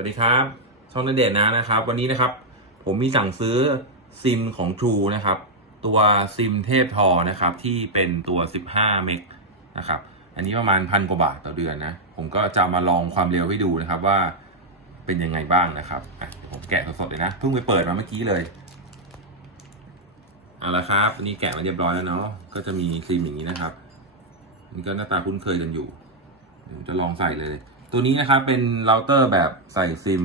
วัสดีครับ ช่องนันเดชน์นะนะครับ วันนี้นะครับ ผมมีสั่งซื้อซิมของ True นะครับ ตัวซิมเทพทอนะครับ ที่เป็นตัว 15 เมกนะครับ อันนี้ประมาณพันกว่าบาทต่อเดือนนะ ผมก็จะมาลองความเร็วให้ดูนะครับว่าเป็นยังไงบ้างนะครับผมแกะสดๆเลยนะเพิ่งไปเปิดมาเมื่อกี้เลยเอาละครับนนี้แกะมาเรียบร้อยแล้วเนาะก็จะมีซิมอย่างนี้นะครับนี่ก็หน้าตาคุ้นเคยกันอยู่ผมจะลองใส่เลย ตัวนี้นะครับเป็นเราเตอร์แบบใส่ซิม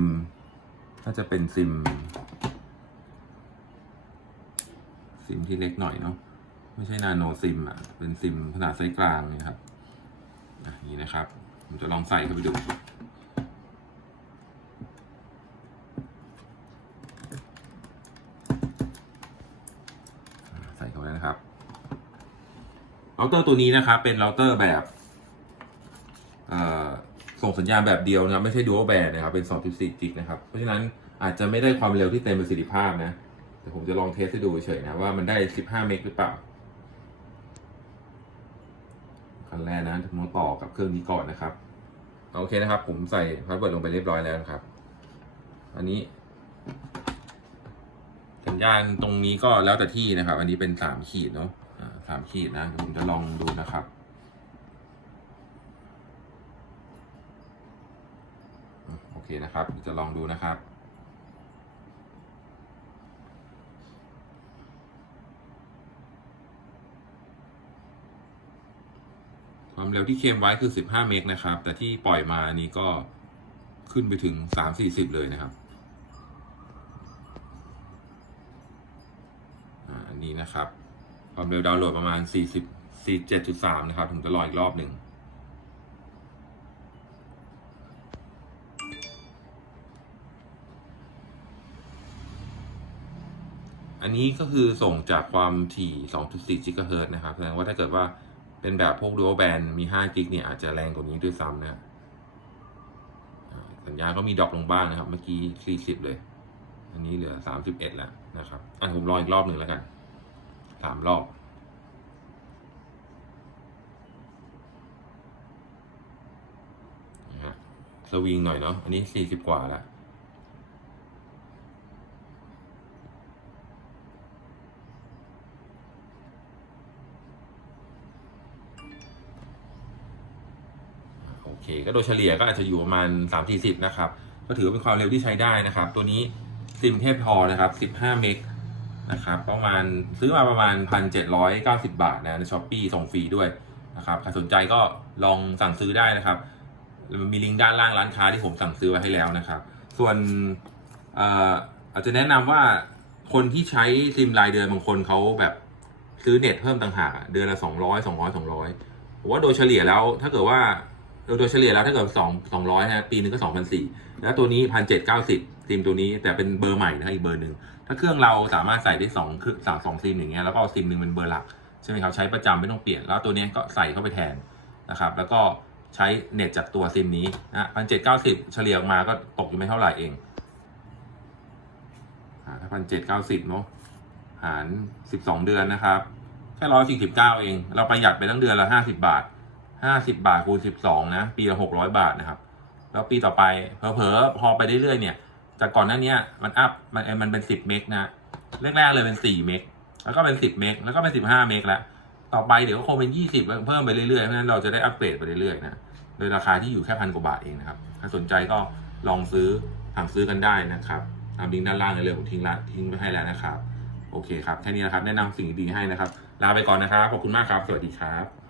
น่าจะเป็นซิม ซิมที่เล็กหน่อยเนาะไม่ใช่นาโนซิมอะ เป็นซิมขนาดไซส์กลางนี่ยครับอะนี่นะครับผมจะลองใส่เข้าไปดูใส่เข้าไปนะครับเราเตอร์ตัวนี้นะครับ เป็นเราเตอร์แบบ เอ่อ ส่งสัญญาณแบบเดียวนะครับไม่ใช่ dual band นะครับเป็น 2.4จิกนะครับ เพราะฉะนั้นอาจจะไม่ได้ความเร็วที่เต็มประสิทธิภาพนะแต่ผมจะลองเทสให้ดูเฉยนะว่ามันได้ 15 เมกหรือเปล่าขั้นแรกนะต้องต่อกับเครื่องนี้ก่อนนะครับโอเคนะครับ ผมใส่พาสเวิร์ดลงไปเรียบร้อยแล้วนะครับ อันนี้ สัญญาณตรงนี้ก็แล้วแต่ที่นะครับ อันนี้เป็นสามขีดเนาะอ่าสามขีดนะผมจะลองดูนะครับ โอ เคนะครับจะลองดูนะครับ ความเร็วที่เคมไว้คือ 15 เมกนะครับ แต่ที่ปล่อยมานี้ก็ขึ้นไปถึง 3-40 เลยนะครับอันนี้นะครับ ความเร็วดาวน์โหลดประมาณ 40 47.3 นะครับ ผมจะรออีกรอบหนึ่ง อันนี้ก็คือส่งจากความถี่ 2.4 GHz นะครับแสดงว่าถ้าเกิดว่าเป็นแบบพวก dual band มี5กิกเนี่ยอาจจะแรงกว่านี้ด้วยซ้ำนะอ่าสัญญาณก็มีดรอปลงบ้างนะครับ เมื่อกี้ 40 เลย อันนี้เหลือ 31 แล้วนะครับ อะผมรออีกรอบหนึ่งแล้วกันสามรอบนะฮะสวิงหน่อยเนาะ อันนี้ 40 กว่าแล้ว เคก็โดยเฉลี่ยก็อาจจะอยู่ประมาณ3 4 0 นะครับ ก็ถือว่าเป็นความเร็วที่ใช้ได้นะครับ ตัวนี้ซิมเทพทอนะครับ 15 เมกนะครับประมาณซื้อมาประมาณ 1,790 บาทนะในช้อปปีส่งฟรีด้วยนะครับใครสนใจก็ลองสั่งซื้อได้นะครับ มีลิงก์ด้านล่างร้านค้าที่ผมสั่งซื้อไว้ให้แล้วนะครับ ส่วนเอ่อาจจะแนะนำว่าคนที่ใช้ซิมรายเดือนบางคนเขาแบบซื้อเน็ตเพิ่มต่างหากเดือนละ 200 200 200ผมว่าโดยเฉลี่ยแล้วถ้าเกิดว่า โดยโดยเฉลี่ยแล้วถ้าเกิดสองสองร้อยนะปีหนึงก็สองพันสี่แล้วตัวนี้พันเจ็ดเก้าสิบซิมตัวนี้แต่เป็นเบอร์ใหม่นะอีกเบอร์หนึ่งถ้าเครื่องเราสามารถใส่ได้สองเครื่องสามสองซิมอย่างเงี้ยแล้วก็เอาซิมหนึ่งเป็นเบอร์หลักใช่ไหมครับใช้ประจำไม่ต้องเปลี่ยนแล้วตัวนี้ก็ใส่เข้าไปแทนนะครับแล้วก็ใช้เน็ตจากตัวซิมนี้นะพันเจ็ดเก้าสิบเฉลี่ยออกมาก็ตกอยู่ไม่เท่าไหร่เองถ้าพันเจ็ดเก้าสิบเนาะหารสิบสองเดือนนะครับแค่ร้อยสี่สิบเก้าเอง เราประหยัดไปตั้งเดือนละห้าสิบาท ห้าสิบาทคูณสิบสองนะ ปีละหกร้อยบาทนะครับ แล้วปีต่อไปเผลอๆพอไปเรื่อยๆเนี่ยจากก่อนหน้าเนี้ยมันอัพมันมันเป็นสิบเมกนะแรกๆเลยเป็นสี่เมกแล้วก็เป็นสิบเมกแล้วก็เป็นสิบห้าเมกแล้วต่อไปเดี๋ยวก็คงเป็นยี่สิบเพิ่มไปเรื่อยๆเพราะฉะนั้นเราจะได้อัปเกรดไปเรื่อยๆนะโดยราคาที่อยู่แค่พันกว่าบาทเองนะครับถ้าสนใจก็ลองซื้อสั่งซื้อกันได้นะครับตามลิงก์ด้านล่างเลยผมทิ้งละทิ้งไว้ให้แล้วนะครับ โอเคครับ แค่นี้นะครับ แนะนำสิ่งดีๆให้นะครับ ลาไปก่อนนะครับ ขอบคุณมากครับ สวัสดีครับ